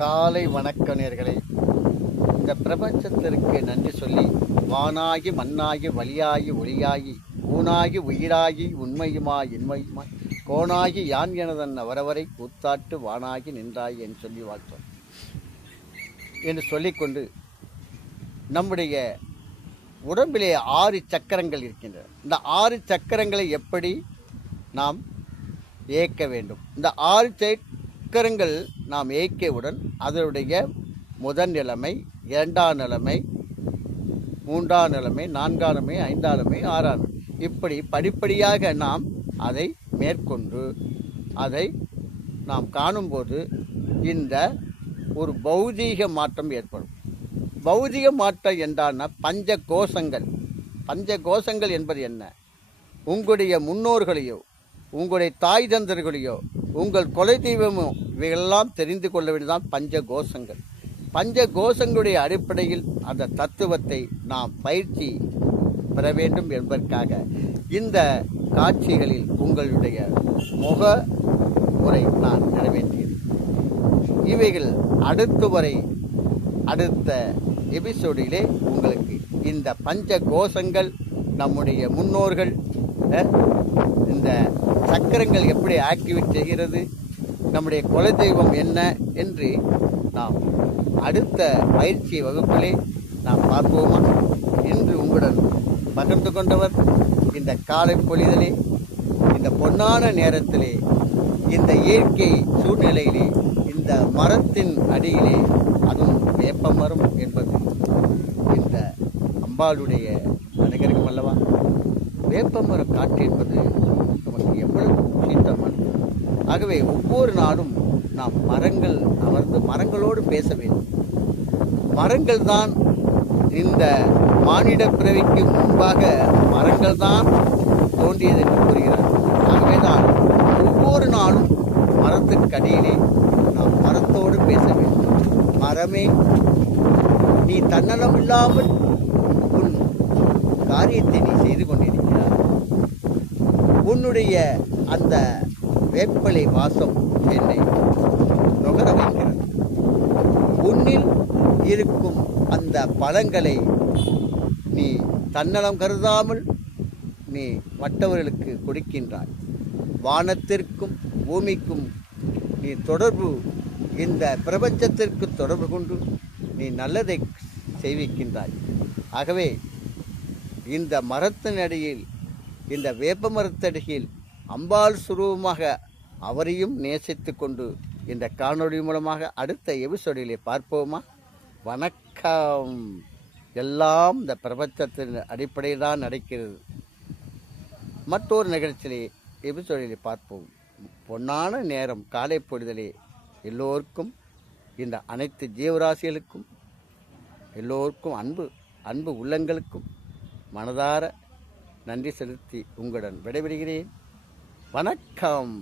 காலை வணக்க நேயர்களே. இந்த பிரபஞ்சத்திற்கு நன்றி சொல்லி, வானாகி மண்ணாகி வழியாகி ஒளியாகி ஊனாகி உயிராகி உண்மையுமாய் இன்மையுமாய் கோனாகி யான் எனதன் அவரவரை கூத்தாட்டு வானாகி நின்றாய் என்று சொல்லி வாழ்த்தோம் என்று சொல்லிக்கொண்டு, நம்முடைய உடம்பிலே 6 சக்கரங்கள் இருக்கின்றன. இந்த 6 சக்கரங்களை எப்படி நாம் இயக்க வேண்டும்? இந்த 6 சக்கரங்கள் நாம் இயக்கியவுடன் அதனுடைய முதல் நிலைமை, 2ஆம் நிலைமை, 3ஆம் நிலைமை, 4ஆம் நிலைமை, 5ஆம் நிலைமை, 6ஆம் நிலைமை, இப்படி படிப்படியாக நாம் அதை மேற்கொண்டு அதை நாம் காணும்போது இந்த ஒரு பௌதீக மாற்றம் ஏற்படும். பௌதிக மாற்றம் என்றால் பஞ்ச கோஷங்கள் என்பது என்ன? உங்களுடைய முன்னோர்களையோ உங்களுடைய தாய் தந்தர்களையோ உங்கள் கொலை தெய்வமோ இவைகளெல்லாம் தெரிந்து கொள்ள வேண்டியதுதான் பஞ்ச கோஷங்களுடைய அடிப்படையில் அந்த தத்துவத்தை நாம் பயிற்சி பெற வேண்டும் என்பதற்காக இந்த காட்சிகளில் உங்களுடைய முக உரை நான் நிறைவேற்றியது. இவைகள் அடுத்த எபிசோடிலே உங்களுக்கு இந்த பஞ்ச கோஷங்கள், நம்முடைய முன்னோர்கள், இந்த சக்கரங்கள் எப்படி ஆக்டிவேட் செய்கிறது, நம்முடைய குலதெய்வம் என்ன என்று நாம் அடுத்த பயிற்சி வகுப்பிலே நாம் பார்ப்போமா? இன்று உங்களுடன் பகிர்ந்து கொண்டவர் இந்த காலை பொழுதிலே, இந்த பொன்னான நேரத்திலே, இந்த இயற்கை சூழ்நிலையிலே, இந்த மரத்தின் அடியிலே, அதுவும் வேப்பமரம் என்பது இந்த அம்பாளுடைய அனுகிரகம் அல்லவா? வேப்பமரம் காற்று என்பது நமக்கு எவ்வளவு சீத்தமானது. ஆகவே ஒவ்வொரு நாளும் நாம் அமர்ந்து மரங்களோடு பேச வேண்டும். மரங்கள் தான் இந்த மானிட பிறவிக்கு முன்பாக மரங்கள் தான் தோன்றியது என்று கூறுகிறார். ஆகவேதான் ஒவ்வொரு நாளும் மரத்திற்கடியிலே நாம் மரத்தோடு பேச வேண்டும். மரமே, நீ தன்னலம் இல்லாமல் உன் காரியத்தை நீ செய்து கொண்டிருக்கிறார். உன்னுடைய அந்த வேப்பலை வாசம் என்னை நுகர வைக்கிறது. உன்னில் இருக்கும் அந்த பழங்களை நீ தன்னலம் கருதாமல் நீ மற்றவர்களுக்கு கொடுக்கின்றாய். வானத்திற்கும் பூமிக்கும் நீ தொடர்பு, இந்த பிரபஞ்சத்திற்கு தொடர்பு கொண்டு நீ நல்லதை செய்விக்கின்றாய். ஆகவே இந்த மரத்தின் அடியில், இந்த வேப்ப மரத்தடியில் அம்பாள் சுரூபமாக அவரையும் நேசித்து கொண்டு இந்த காணொளி மூலமாக அடுத்த எபிசோடிலே பார்ப்போமா? வணக்கம். எல்லாம் இந்த பிரபஞ்சத்தின் அடிப்படையில் தான் நடக்கிறது. மற்றொரு நிகழ்ச்சியிலே எபிசோடிலே பார்ப்போம். பொன்னான நேரம் காலை பொழுதிலே எல்லோருக்கும், இந்த அனைத்து ஜீவராசிகளுக்கும், எல்லோருக்கும் அன்பு உள்ளங்களுக்கும் மனதார நன்றி செலுத்தி உங்களுடன் விடைபெறுகிறேன். வணக்கம்.